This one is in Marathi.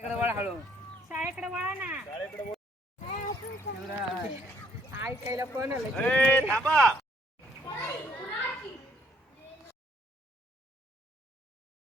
शाळेकडे वळा ना. ऐकायला कोण आलं? थांबा.